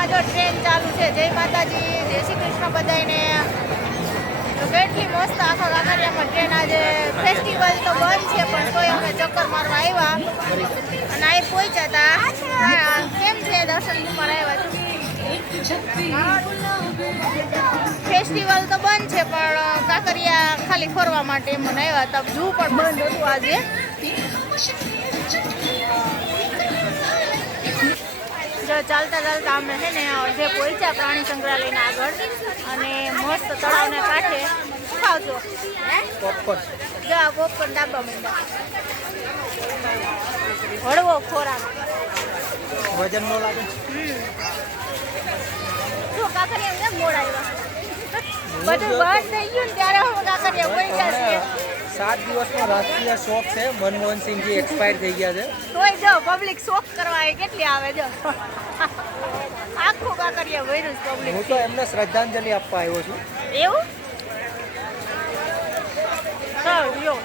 કાંકરિયામાં જો ટ્રેન ચાલુ છે, જય માતાજી, જય શ્રી કૃષ્ણ બધાને કેટલી મસ્ત આખા કાંકરિયામાં ટ્રેન આજે. ફેસ્ટિવલ તો બંધ છે, પણ તોય અમે ચક્કર મારવા આવ્યા. અને અહીં પહોંચ્યા હતા કેમ છે દર્શન કુમાર આવ્યા ફેસ્ટિવલ તો બંધ છે, પણ કાંકરિયા ખાલી ફરવા માટે એમ આવ્યા હતા. જુ પણ બંધ હતું આજે. ચાલતા ચાલતા અમે છે ને જે પહોંચ્યા પ્રાણી સંગ્રહાલયના આગળ અને મસ્ત તળાવને કાંઠે ખાવજો પોપકોર્ન જો ડાબા માંડ્યા હળવો ખોરાક. વજન નો લાગે. શું કાકરિયા કેમ મોડ આવ્યા. બધું બહાર થઈ ગયું ને ત્યારે હવે કાકરિયા પહોંચ્યા છીએ. સાત દિવસનો રાષ્ટ્રીય શોખ છે. મનમોહન સિંહજી એક્સપાયર થઈ ગયા છે. તોય જો પબ્લિક શોખ કરવા એ કેટલી આવે જો. આખું કાકરિયા ભર્યું છે હું પબ્લિક તો એમને શ્રદ્ધાંજલિ આપવા આવ્યો છું. એવું? ચાલો યો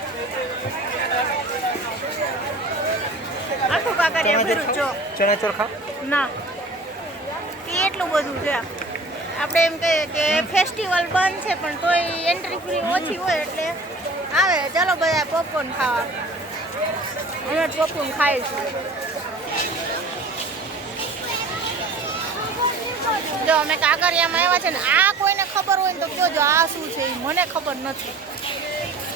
આખું કાકરિયા ભર્યું જો ચણા ચોર ખાવ ના. એ એટલું બધું છે. આપણે એમ કહીએ કે ફેસ્ટિવલ બંધ છે પણ તોય એન્ટ્રી ફ્રી ઓછી હોય એટલે આવે, ચાલો બધા પોપકોર્ન ખાવા. અમે પોપકોર્ન ખાઈશું જો અમે કાકરિયામાં આવ્યા છે ને, આ કોઈને ખબર હોય ને તો કહેજો આ શું છે મને ખબર નથી.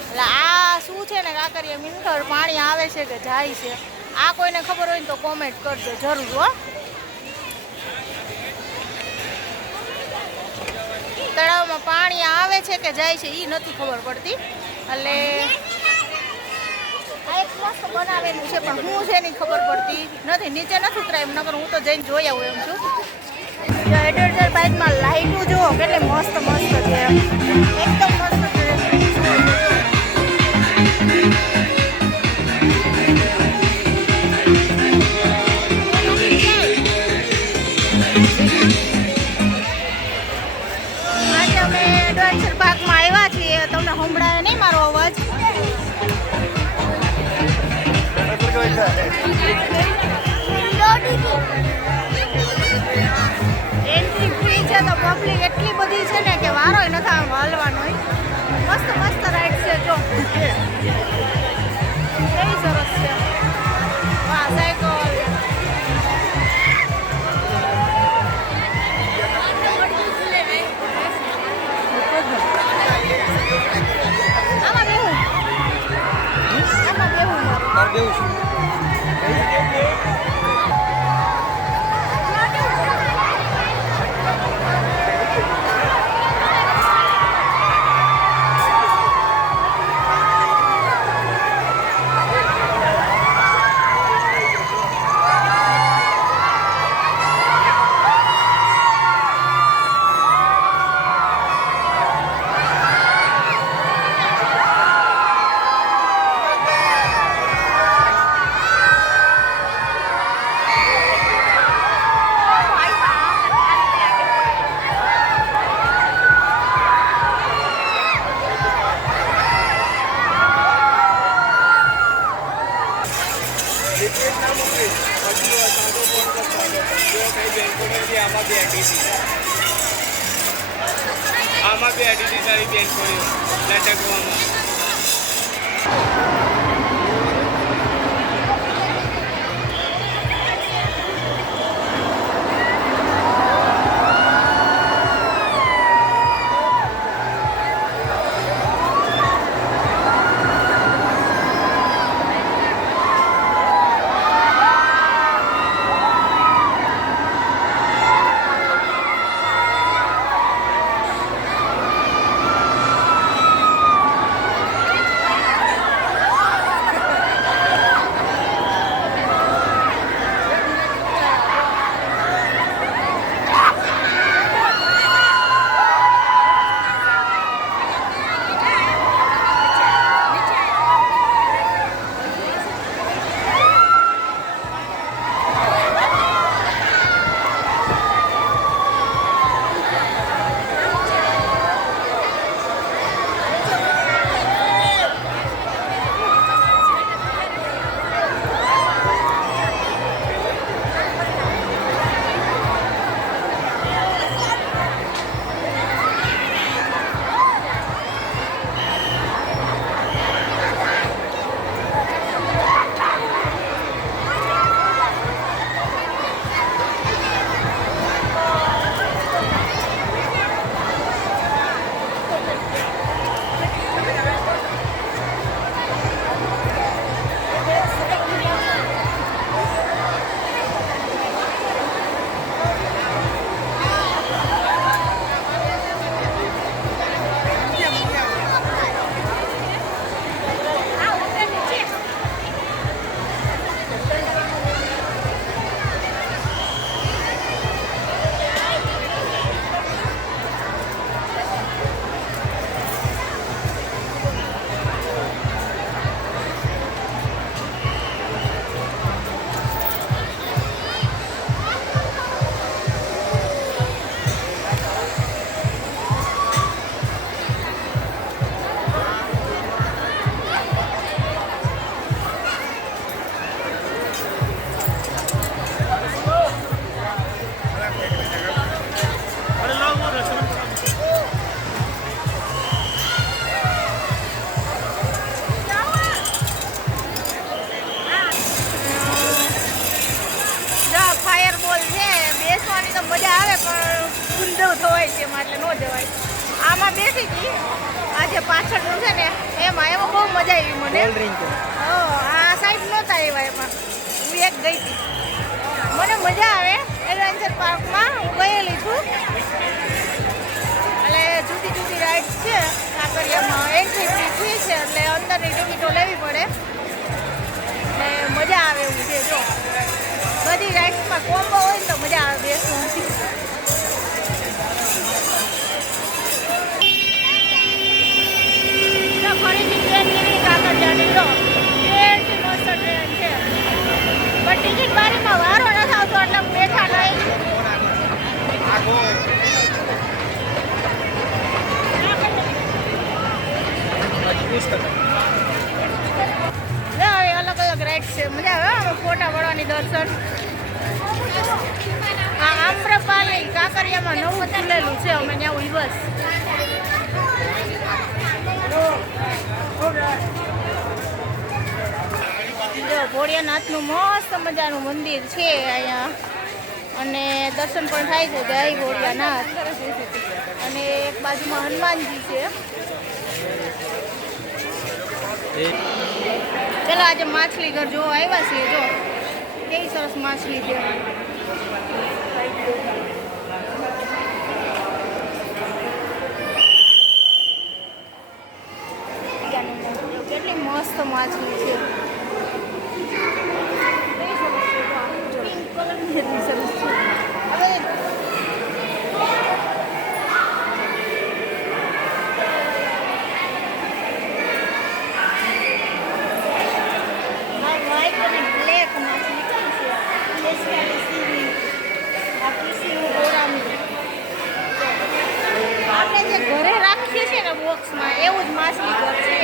એટલે આ શું છે ને, કાકરિયા મીઠર પાણી આવે છે કે જાય છે, આ કોઈને ખબર હોય ને તો કોમેન્ટ કરજો જરૂર, હો. તળાવમાં પાણી આવે છે કે જાય છે એ નથી ખબર પડતી. એટલે આ એક બનાવેલું છે, પણ હું છે એની ખબર પડતી નથી. નીચે નથી ઉતરાય એમ નગર હું તો જઈને જોઈ આવું એમ છું. એડવેન્ચર બાઇકમાં લાઇટો જુઓ, કેટલી મસ્ત મસ્ત છે. એકદમ પબ્લિક એટલી બધી છે ને આમાં બી અઢીથી તારી બેન પડ્યો લટકવામાં જે છે ને? એમાં એમાં બહુ મજા આવી મને. આ સાઈડ નહોતા એવા એમાં. હું એક ગઈ હતી. મને મજા આવે એડવેન્ચર પાર્કમાં. હું ગયેલી છું. એટલે જુદી જુદી રાઇડ્સ છે. કાંકરિયામાં એન્ટ્રી ફી ફી છે એટલે અંદરની ટિકિટો લેવી પડે. ને મજા આવે એવું છે જો. બધી રાઇડ્સમાં કોમ્બો હોય ને તો મજા આવે બેસવાની પણ ટિકિટ નથી આવતો એટલે બેઠા નહીં. અલગ અલગ રાઈડ છે. મજા આવે આમાં ફોટા પડવાની દર્શન. આ આમ્રપાલી કાંકરિયામાં નવું ખુલેલું છે, અમે ત્યાં ઉઈ બસ જો ભોળિયાનાથનું મસ્ત મજાનું મંદિર છે અહીંયા. અને દર્શન પણ થાય છે. જય ભોળિયાનાથ. અને એક બાજુમાં હનુમાનજી છે. ચલો આજે માછલી ઘર જોવા આવ્યા છીએ, જો. કેવી સરસ માછલી છે કેટલી મસ્ત માછલી છે કેવી સરસ છે જો આ જો. પિંક કલરની એટલી સરસ છે હવે આ વ્હાઈટ અને બ્લેક માછલી કેવી છે લેસકાલી સીવી આ કિસી ગોરામી આપણે જે ઘરે રાખીએ છીએ ને બોક્સમાં એવું જ માછલી ઘર છે.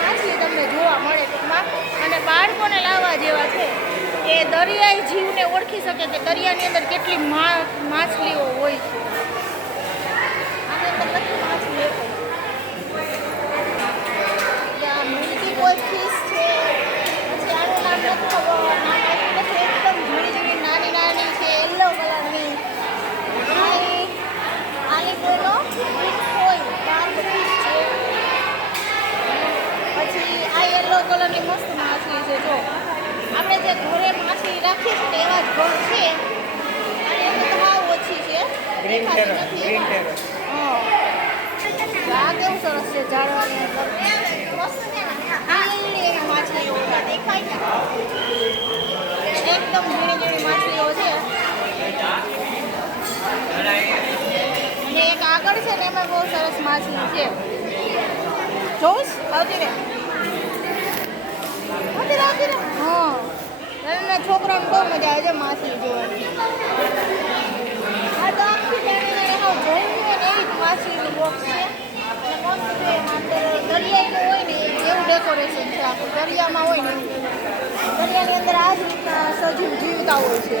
માછલી તમને જોવા મળે ટૂંકમાં. અને બાળકોને લાવવા જેવા છે. કે દરિયાઈ જીવને ઓળખી શકે કે દરિયાની અંદર કેટલી માછલીઓ હોય છે આની અંદર નથી માછલી એક ત્યાં multiple fish છે પછી આનું નામ નથી ખબર નામ આપ્યું નથી એકદમ ઝીણી ઝીણી નાની નાની છે યલો કલરની આની આની બોલો હોય ડાર્ક ફિશ છે પછી આ યલો કલરની મસ્ત માછલી છે જો આપણે જે ઘરે માછલી રાખીએ છીએ ને એવા જ ઘર છે. અને એમાં તો હાવ ઓછી છે. ગ્રીન દેખાતી ગ્રીન ટેરર હા. આ કેવું સરસ છે ઝાડવાની અંદર. માછલીઓ છે. દેખાય એકદમ ઝીણી ઝીણી માછલીઓ છે. અને એક આગળ છે ને એમાં બહુ સરસ માછલી છે. જોશ આવતી રે આવતી રે આવતી રે હા. નાના છોકરાને બહુ મજા આવે છે માછલી જોવાની. એવી જ માછલીનું બોક્સ છે. દરિયાનું હોય ને એવું ડેકોરેશન છે. આખું દરિયામાં હોય ને દરિયાની અંદર આ જ રીતના સજીવ જીવતા હોય છે.